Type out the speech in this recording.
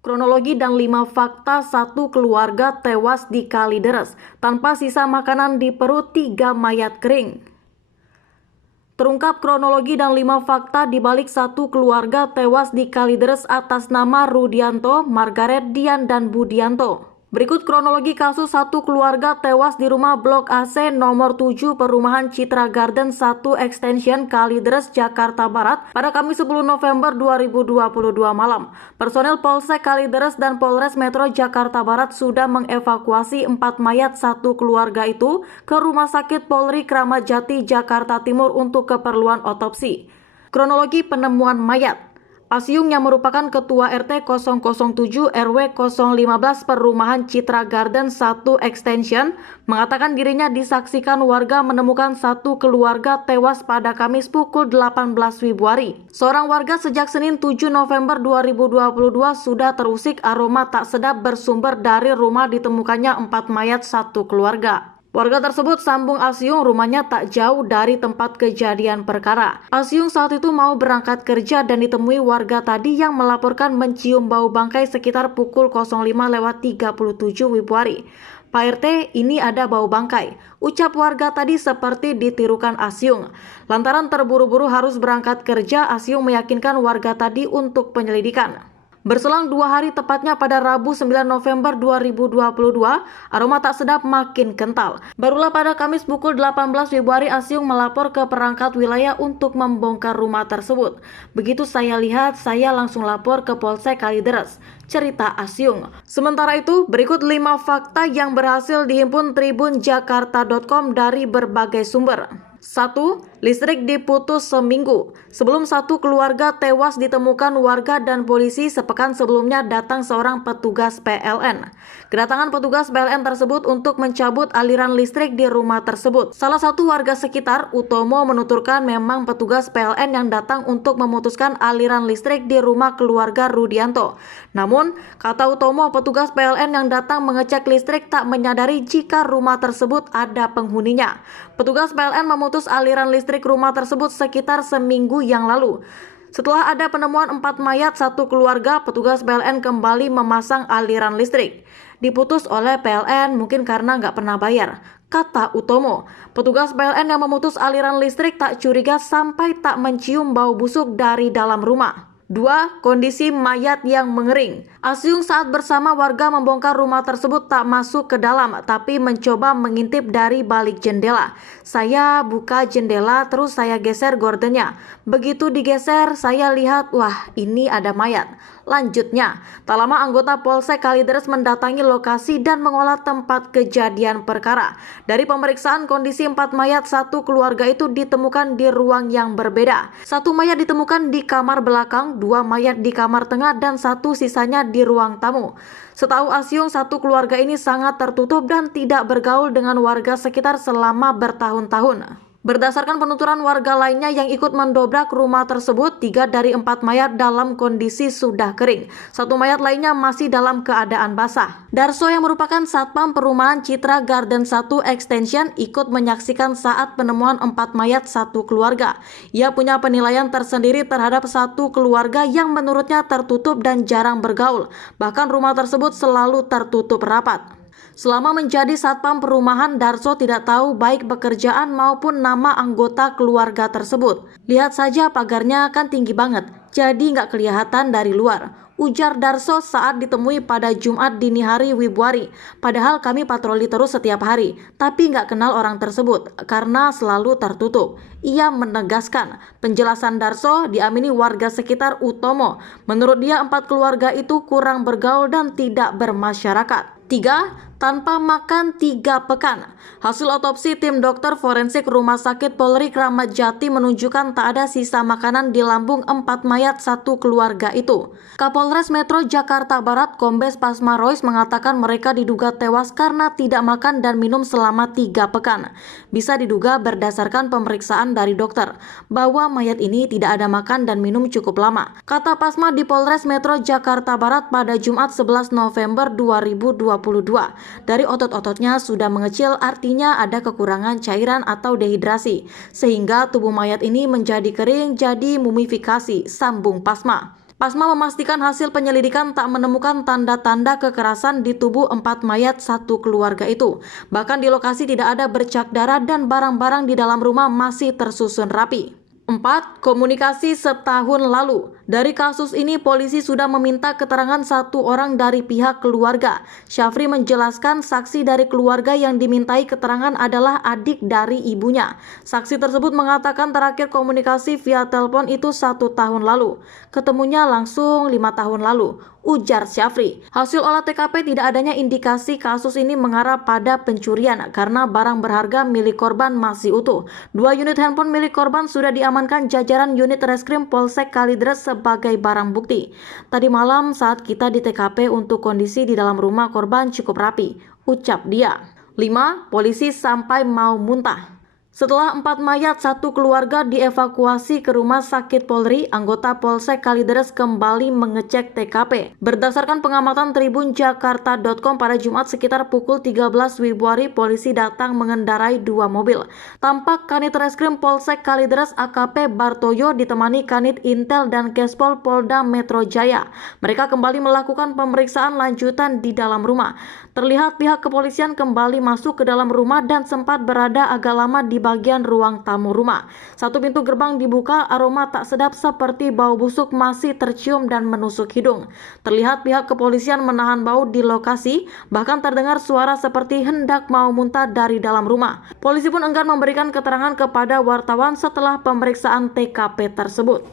Kronologi dan 5 fakta satu keluarga tewas di Kalideres. Tanpa sisa makanan di perut, 3 mayat kering. Terungkap kronologi dan 5 fakta di balik satu keluarga tewas di Kalideres atas nama Rudianto, Margaret, Dian, dan Budianto. Berikut kronologi kasus satu keluarga tewas di rumah Blok AC nomor 7 Perumahan Citra Garden 1 Extension Kalideres, Jakarta Barat pada Kamis 10 November 2022 malam. Personel Polsek Kalideres dan Polres Metro Jakarta Barat sudah mengevakuasi 4 mayat satu keluarga itu ke Rumah Sakit Polri Kramat Jati, Jakarta Timur untuk keperluan otopsi. Kronologi penemuan mayat. Asyung yang merupakan Ketua RT 007 RW 015 Perumahan Citra Garden 1 Extension mengatakan dirinya disaksikan warga menemukan satu keluarga tewas pada Kamis pukul 18 Februari. Seorang warga sejak Senin 7 November 2022 sudah terusik aroma tak sedap bersumber dari rumah ditemukannya 4 mayat satu keluarga. Warga tersebut sambung Asyung rumahnya tak jauh dari tempat kejadian perkara. Asyung saat itu mau berangkat kerja dan ditemui warga tadi yang melaporkan mencium bau bangkai sekitar pukul 05:37 Februari. Pak RT, ini ada bau bangkai, ucap warga tadi seperti ditirukan Asyung. Lantaran terburu-buru harus berangkat kerja, Asyung meyakinkan warga tadi untuk penyelidikan. Berselang 2 hari tepatnya pada Rabu 9 November 2022, aroma tak sedap makin kental. Barulah pada Kamis pukul 18 Februari Asyung melapor ke perangkat wilayah untuk membongkar rumah tersebut. Begitu saya lihat, saya langsung lapor ke Polsek Kalideres, cerita Asyung. Sementara itu, berikut 5 fakta yang berhasil dihimpun tribunjakarta.com dari berbagai sumber. 1. Listrik diputus seminggu. Sebelum satu keluarga tewas ditemukan warga dan polisi, sepekan sebelumnya datang seorang petugas PLN. Kedatangan petugas PLN tersebut untuk mencabut aliran listrik di rumah tersebut. Salah satu warga sekitar, Utomo, menuturkan memang petugas PLN yang datang untuk memutuskan aliran listrik di rumah keluarga Rudianto. Namun, kata Utomo, petugas PLN yang datang mengecek listrik tak menyadari jika rumah tersebut ada penghuninya. Petugas PLN memutus aliran listrik rumah tersebut sekitar seminggu yang lalu. Setelah ada penemuan 4 mayat satu keluarga, petugas PLN kembali memasang aliran listrik. Diputus oleh PLN mungkin karena nggak pernah bayar, kata Utomo. Petugas PLN yang memutus aliran listrik tak curiga sampai tak mencium bau busuk dari dalam rumah. 2. Kondisi mayat yang mengering. Asyung saat bersama warga membongkar rumah tersebut tak masuk ke dalam, tapi mencoba mengintip dari balik jendela. Saya buka jendela terus saya geser gordennya. Begitu digeser, saya lihat, wah, ini ada mayat. Lanjutnya, tak lama anggota Polsek Kalideres mendatangi lokasi dan mengolah tempat kejadian perkara. Dari pemeriksaan kondisi 4 mayat satu keluarga itu ditemukan di ruang yang berbeda. 1 mayat ditemukan di kamar belakang, 2 mayat di kamar tengah, dan 1 sisanya di ruang tamu. Setahu Asyung, satu keluarga ini sangat tertutup dan tidak bergaul dengan warga sekitar selama bertahun-tahun. Berdasarkan penuturan warga lainnya yang ikut mendobrak rumah tersebut, 3 dari 4 mayat dalam kondisi sudah kering. 1 mayat lainnya masih dalam keadaan basah. Darso yang merupakan Satpam Perumahan Citra Garden 1 Extension ikut menyaksikan saat penemuan 4 mayat satu keluarga. Ia punya penilaian tersendiri terhadap satu keluarga yang menurutnya tertutup dan jarang bergaul. Bahkan rumah tersebut selalu tertutup rapat. Selama menjadi satpam perumahan, Darso tidak tahu baik pekerjaan maupun nama anggota keluarga tersebut. Lihat saja pagarnya kan tinggi banget, jadi nggak kelihatan dari luar, ujar Darso saat ditemui pada Jumat dini hari Februari. Padahal kami patroli terus setiap hari, tapi nggak kenal orang tersebut karena selalu tertutup. Ia menegaskan, penjelasan Darso diamini warga sekitar Utomo. Menurut dia 4 keluarga itu kurang bergaul dan tidak bermasyarakat. 3. Tanpa makan 3 pekan. Hasil otopsi tim dokter forensik Rumah Sakit Polri Kramat Jati menunjukkan tak ada sisa makanan di lambung 4 mayat satu keluarga itu. Kapolres Metro Jakarta Barat Kombes Pasma Roys mengatakan mereka diduga tewas karena tidak makan dan minum selama 3 pekan. Bisa diduga berdasarkan pemeriksaan dari dokter bahwa mayat ini tidak ada makan dan minum cukup lama, kata Pasma di Polres Metro Jakarta Barat pada Jumat 11 November 2022. Dari otot-ototnya sudah mengecil, artinya ada kekurangan cairan atau dehidrasi, sehingga tubuh mayat ini menjadi kering, jadi mumifikasi, sambung Pasma. Pasma memastikan hasil penyelidikan tak menemukan tanda-tanda kekerasan di tubuh 4 mayat satu keluarga itu. Bahkan di lokasi tidak ada bercak darah dan barang-barang di dalam rumah masih tersusun rapi. 4. Komunikasi setahun lalu. Dari kasus ini, polisi sudah meminta keterangan satu orang dari pihak keluarga. Syafri menjelaskan saksi dari keluarga yang dimintai keterangan adalah adik dari ibunya. Saksi tersebut mengatakan terakhir komunikasi via telepon itu 1 tahun lalu. Ketemunya langsung 5 tahun lalu, ujar Syafri. Hasil olah TKP tidak adanya indikasi kasus ini mengarah pada pencurian karena barang berharga milik korban masih utuh. 2 unit handphone milik korban sudah diamankan jajaran unit reskrim Polsek Kalideres sebagai barang bukti. Tadi malam saat kita di TKP untuk kondisi di dalam rumah korban cukup rapi, ucap dia. 5. Polisi sampai mau muntah. Setelah 4 mayat satu keluarga dievakuasi ke rumah sakit Polri, anggota Polsek Kalideres kembali mengecek TKP. Berdasarkan pengamatan tribunjakarta.com pada Jumat sekitar pukul 13 Februari, polisi datang mengendarai 2 mobil. Tampak Kanit Reskrim Polsek Kalideres AKP Bartoyo ditemani Kanit Intel dan Kespol Polda Metro Jaya. Mereka kembali melakukan pemeriksaan lanjutan di dalam rumah. Terlihat pihak kepolisian kembali masuk ke dalam rumah dan sempat berada agak lama di bagian ruang tamu rumah. Satu pintu gerbang dibuka, aroma tak sedap seperti bau busuk masih tercium dan menusuk hidung. Terlihat pihak kepolisian menahan bau di lokasi, bahkan terdengar suara seperti hendak mau muntah dari dalam rumah. Polisi pun enggan memberikan keterangan kepada wartawan setelah pemeriksaan TKP tersebut.